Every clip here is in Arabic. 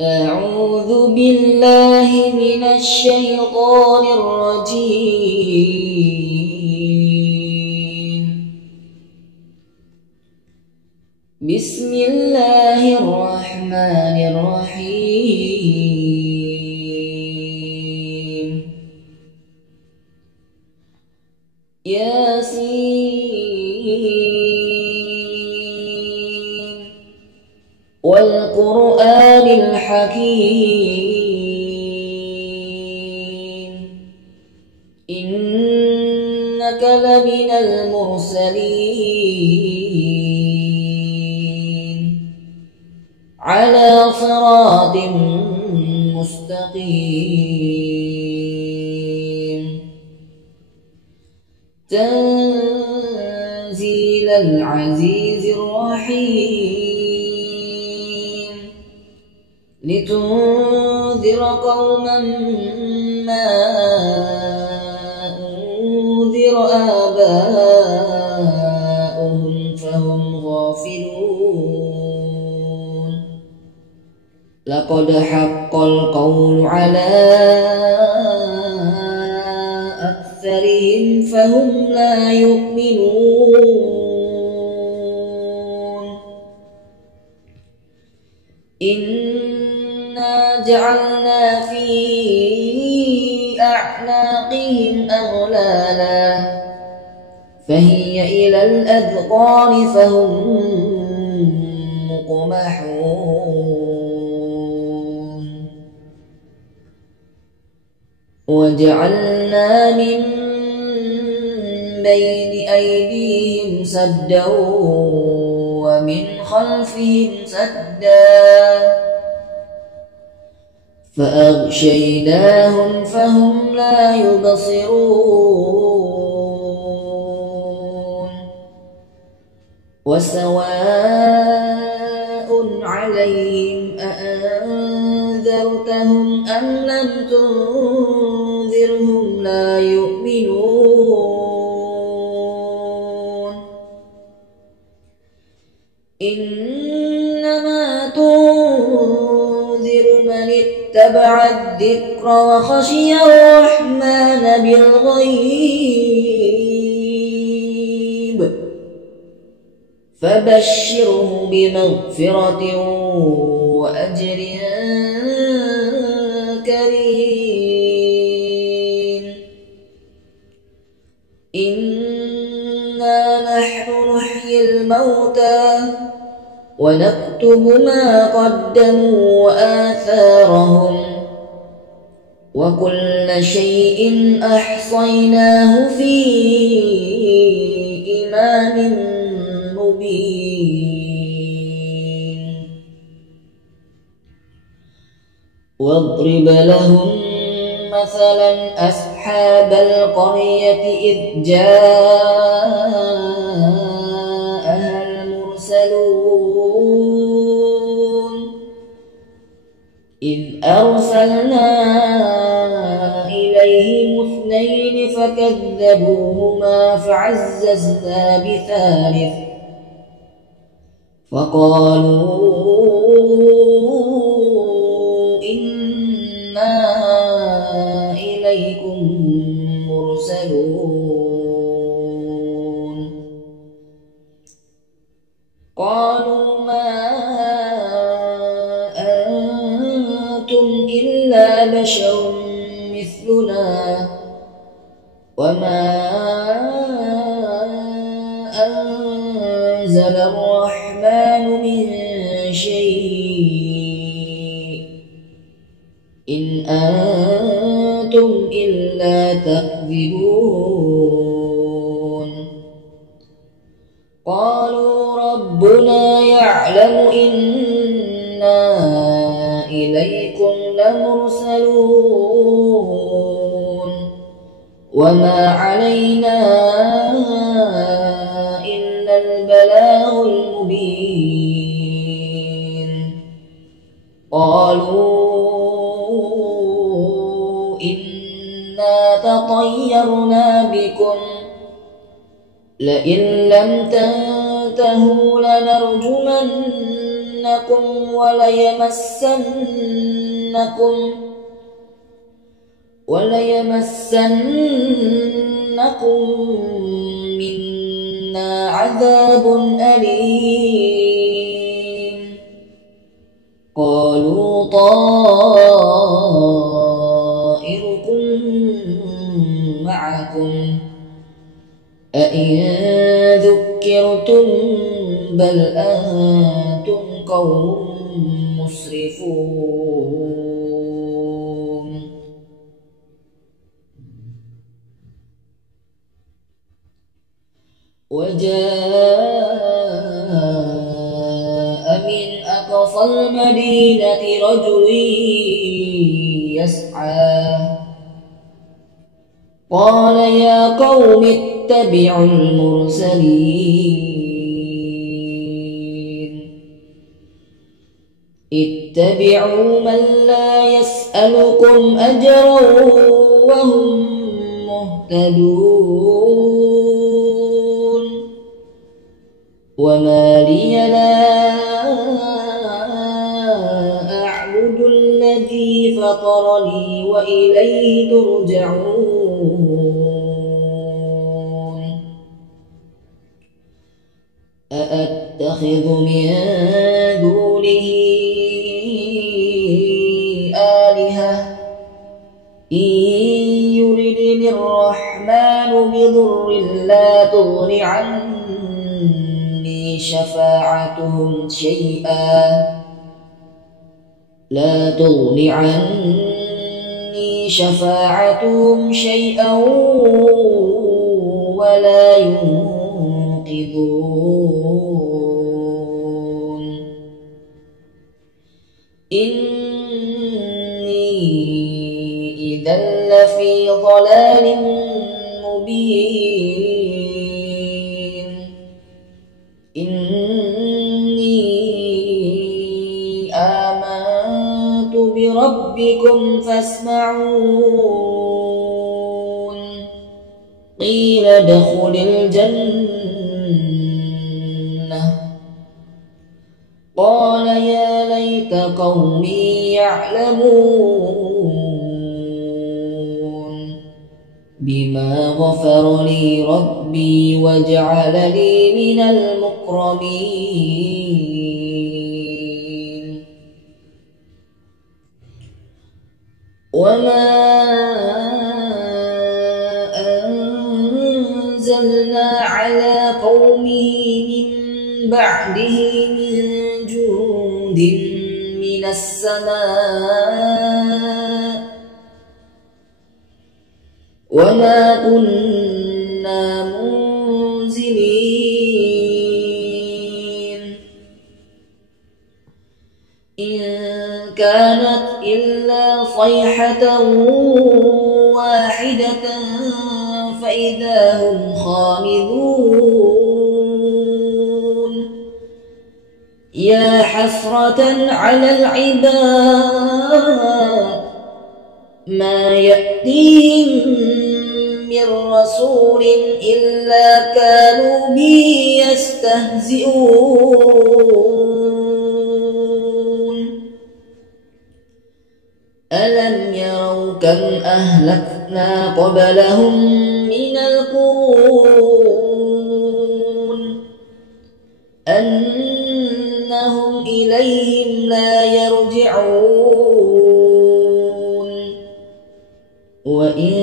أعوذ بالله من الشيطان الرجيم. بسم الله الرحمن الرحيم. ياسين والقرآن الحكيم إنك لمن المرسلين على صراط مستقيم تنزيل العزيز الرحيم لتنذر قوما ما أنذر آباؤهم فهم غافلون لقد حق القول على أكثرهم فهم لا يؤمنون إنا جعلنا في أعناقهم أغلالا فهي إلى الأذقان فهم مقمحون وجعلنا من بين أيديهم سدا ومن خلفهم سدا فأغشيناهم فهم لا يبصرون وسواء عليهم أأنذرتهم أم لم تنذرهم لا يؤمنون إنما تنذر من اتبع الذكر وخشي الرحمن بالغيب فبشره بمغفرة وأجر كريم إنا نحن نحيي الموتى ونكتب ما قدموا وآثارهم وكل شيء أحصيناه في إمام مبين واضرب لهم مثلا أصحاب القرية إذ جاءها المرسلون إذ أرسلنا إليهم اثنين فكذبوهما فعززنا بثالث فقالوا إنا إليكم مرسلون قالوا ما أنتم إلا بشر مثلنا وما أنزل الرحمن من شيء إن أنتم إلا تكذبون قالوا ربنا يعلم إنا إليكم لمرسلون وما علينا إلا البلاغ المبين قالوا إنا تطيرنا بكم لئن لم تنتهوا لنرجمن وليمسنكم منا عذاب أليم. قالوا طائركم معكم أئن ذكرتم بل أنتم قوم مسرفون. وجاء من أقصى المدينة رجل يسعى قال يا قوم اتبعوا المرسلين اتبعوا من لا يسألكم أجرا وهم مهتدون. وما لي لا أعبد الذي فطرني وإليه ترجعون. أأتخذ من دونه آلهة إن يردني الرحمن بضر لا تغن عني شفاعتهم شيئا ولا ينقذون. إني إذا لفي ضلال مبين. إني آمنت بربكم فاسمعون. قيل ادخل الجنة قال يا ليت قومي يعلمون بما غفر لي ربي وجعلني من المكرمين. وما أنزلنا على قومه من بعده من جند من السماء وما كنا منزلين. إن كانت إلا صيحة واحدة فإذا هم خامدون. يا حسرة على العباد ما يأتيهم من رسول إلا كانوا به يستهزئون. ألم يروا كم أهلكنا قبلهم من القرون أنهم إليهم لا يرجعون. وإن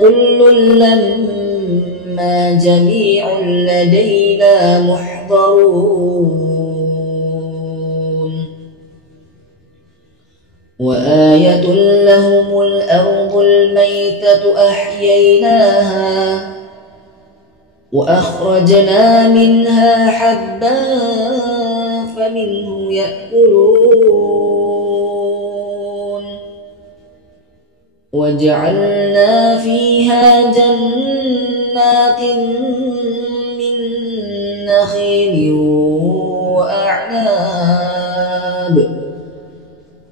كل لما جميع لدينا محضرون. وآية لهم الأرض الميتة أحييناها وأخرجنا منها حبا فمنه يأكلون. وجعلنا فيها جنات من نخيل وأعناب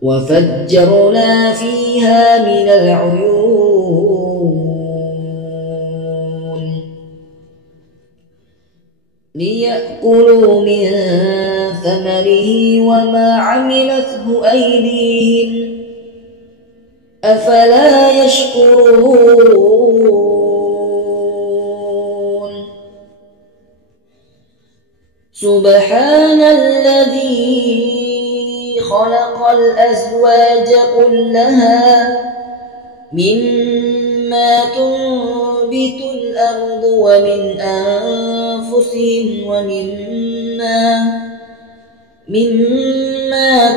وفجرنا فيها من العيون ليأكلوا من ثمره وما عملته أيديهم أفلا يشكرون سبحان الذي خلق الأزواج كلها مما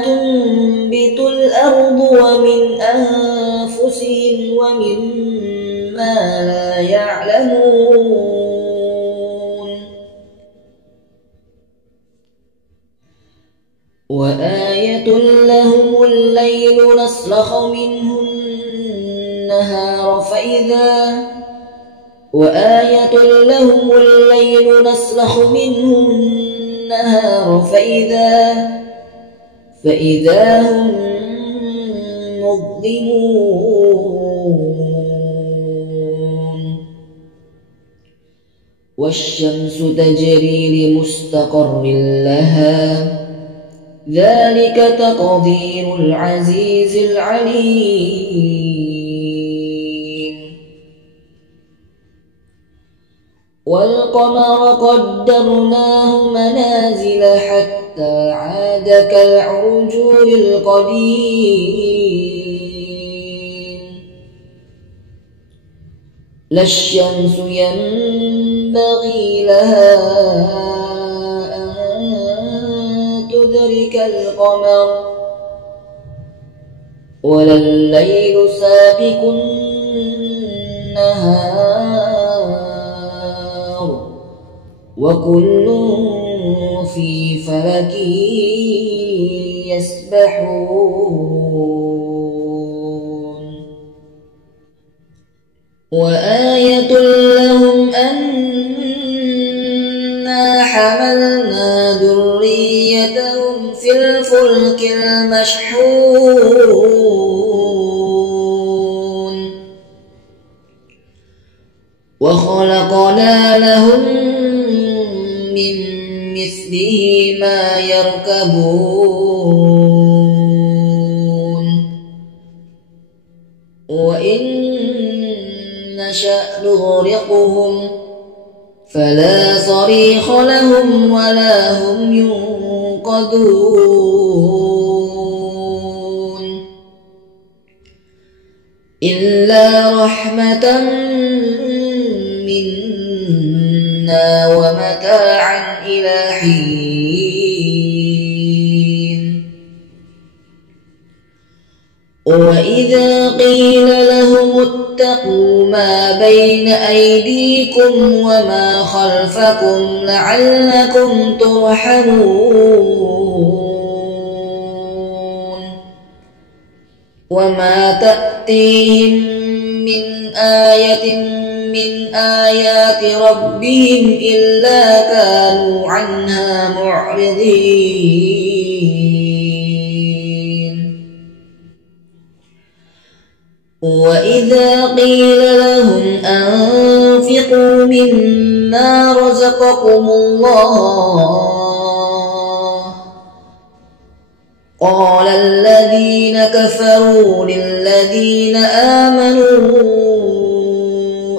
تنبت الأرض ومن أنفسهم ومما لا يعلمون وآية لهم الليل نسلخ منه النهار فإذا هم مظلمون والشمس تجري لمستقر لها ذلك تقدير العزيز العليم والقمر قدرناه منازل حتى عاد كالعرجون القديم لا الشمس ينبغي لها أن تدرك القمر ولا الليل سابق النهار وكل في فلك يسبحون وآية لهم أنا حملنا ذريتهم في الفلك المشحون وخلقنا لهم من مثله ما يركبون وإن نشأ نغرقهم فلا صريخ لهم ولا هم ينقذون إلا رحمة منا ومتاعا إلى حين وإذا قيل لهم اتقوا ما بين أيديكم وما خلفكم لعلكم ترحمون وما تأتيهم من آية من آيات ربهم إلا كانوا عنها معرضين وإذا قيل لهم أنفقوا مما رزقكم الله قال الذين كفروا للذين آمنوا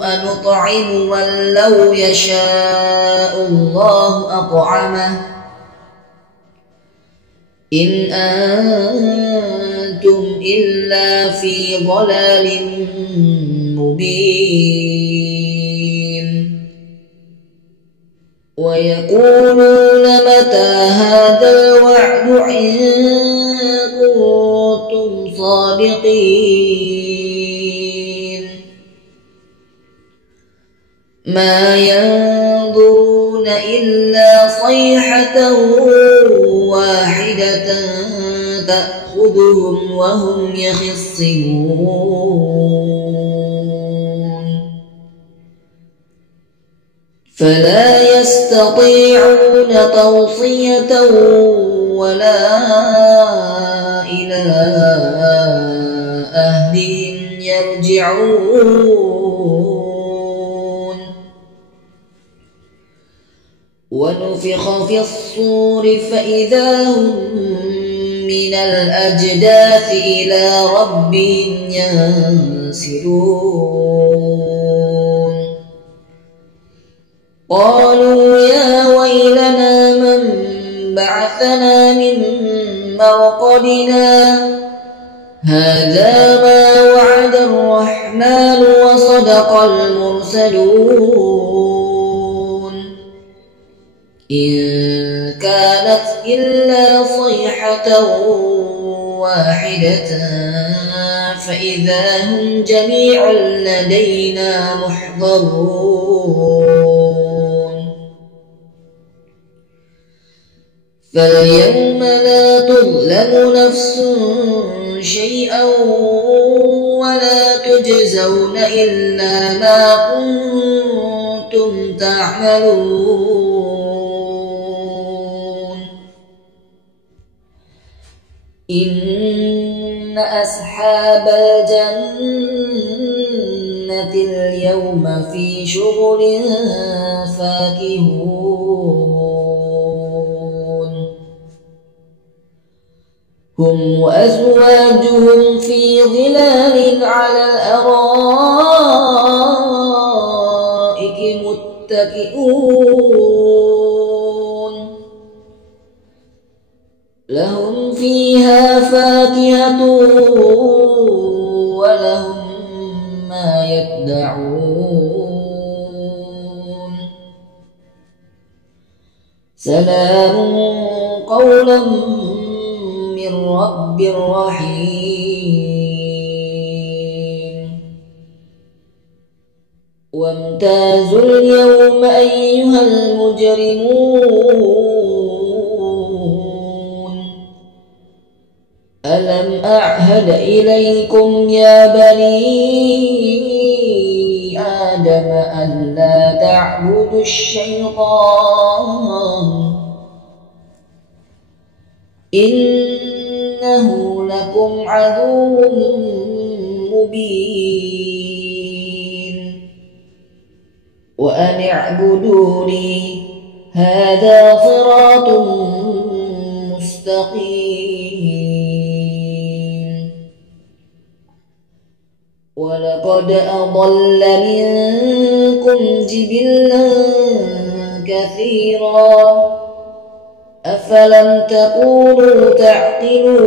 أنطعم من لو يشاء الله أطعمه إن أنتم إلا في ضلال مبين ويقولون متى هذا الوعد إن كنتم صادقين ما ينظرون إلا صيحة واحدة تأخذهم وهم يخصمون فلا يستطيعون توصية ولا إلى أهلهم يرجعون ونفخ ونفخ في الصور فإذا هم من الأجداث إلى ربهم ينسلون قالوا يا ويلنا من بعثنا من مرقدنا هذا ما وعد الرحمن وصدق المرسلون إن كانت إلا صيحة واحدة فإذا هم جميع لدينا محضرون فاليوم لا تظلم نفس شيئا ولا تجزون إلا ما كنتم تعملون إن أصحاب الجنة اليوم في شغل فاكهون هم وأزواجهم في ظلال على الأرائك متكئون لهم فيها فاكهة ولهم ما يدعون سلام قولا من رب رحيم وامتازوا اليوم أيها المجرمون ألم أعهد إليكم يا بني آدم ألا تعبدوا الشيطان إنه لكم عدو مبين وأن اعبدوني هذا صراط مستقيم ولقد أضل منكم جبلا كثيرا أفلم تكونوا تعقلون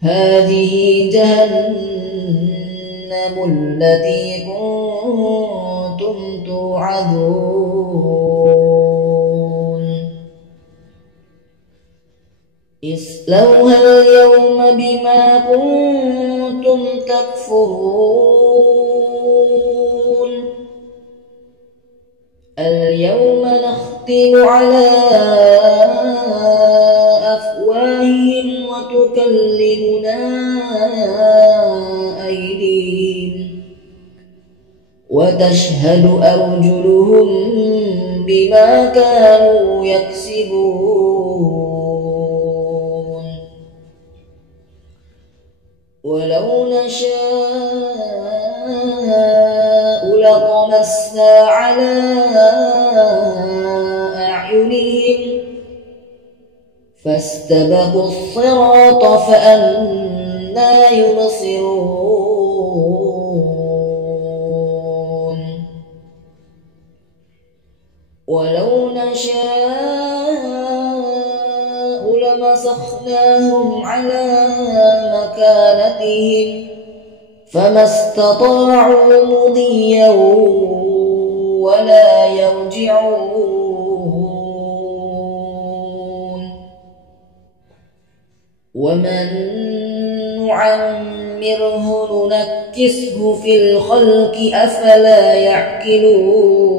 هذه جهنم التي كنتم توعدون اصلوها اليوم بما كنتم تكفرون اليوم نختم على أفواههم وتكلمنا أيديهم وتشهد أرجلهم بما كانوا يكسبون ولو نشاء لطمسنا على أعينهم فاستبقوا الصراط فأنى يبصرون ولو نشاء لمسخناهم على مكانتهم فما استطاعوا مضيا ولا يرجعون ومن نعمره ننكسه في الخلق أفلا يعقلون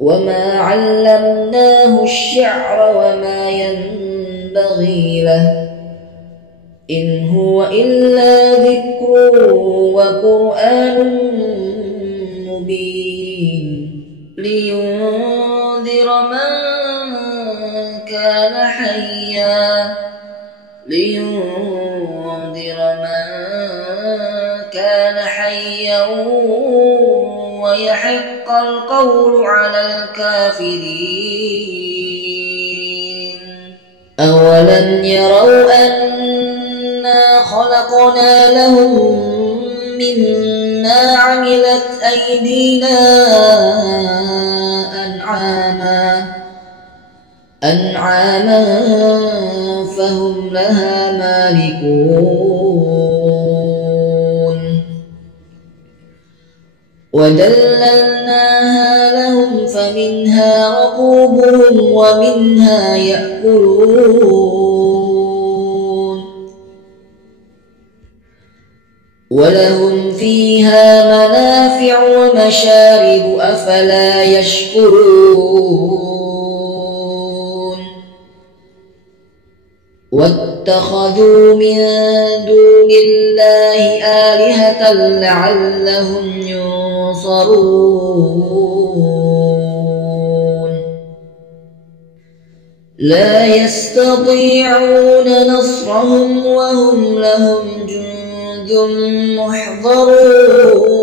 وما علمناه الشعر وما ينبغي له إن هو إلا ذكر وقرآن مبين لينذر من كان حيا ويحق القول على الكافرين. أولم يروا أنا خلقنا لهم مما عملت أيدينا أنعاما فهم لها مالكون وذللناها لهم فمنها ركوبهم ومنها يأكلون ولهم فيها منافع ومشارب أفلا يشكرون واتخذوا من دون الله آلهة لعلهم ينصرون لا يستطيعون نصرهم وهم لهم جند محضرون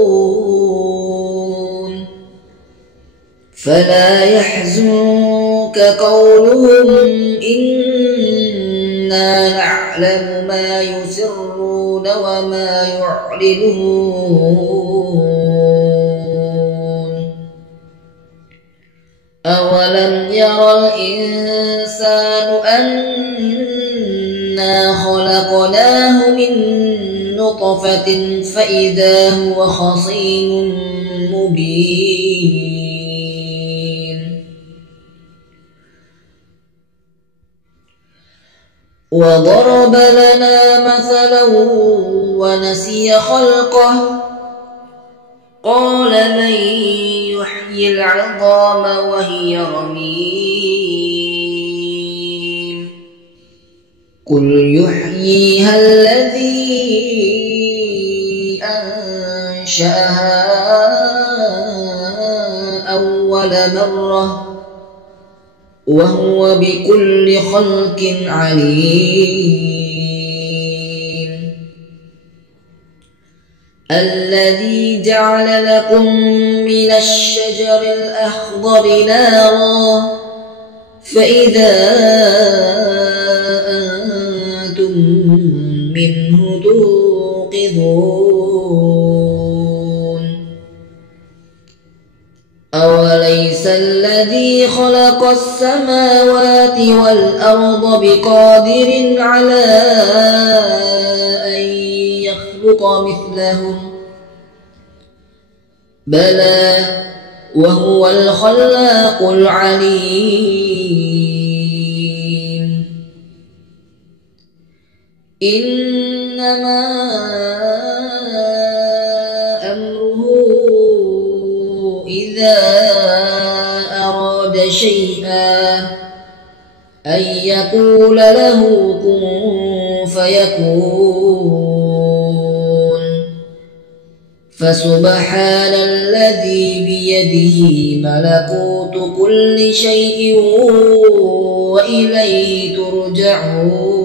فلا يحزنك قولهم إنا نعلم ما يسرون وما يعلنون أولم ير الإنسان أنا خلقناه من نطفة فإذا هو خصيم مبين وضرب لنا مثلا ونسي خلقه قال من يحيي العظام وهي رميم قل يحييها الذي أنشأها أول مرة وهو بكل خلق عليم الذي جعل لكم من الشجر الأخضر نارا فإذا أنتم منه توقظون أوليس الذي خلق السماوات والأرض بقادر على أن يخلق مثلهم بلى وهو الخلاق العليم إنما إذا أراد شيئا أن يقول له كن فيكون فسبحان الذي بيده ملكوت كل شيء وإليه ترجعون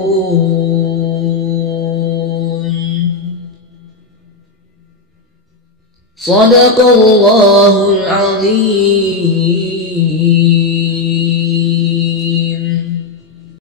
صدق الله العظيم.